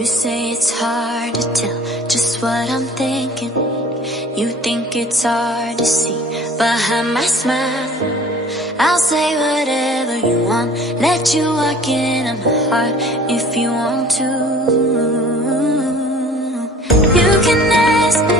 You say it's hard to tell just what I'm thinking. You think it's hard to see behind my smile. I'll say whatever you want, let you walk into my heart if you want to. You can ask me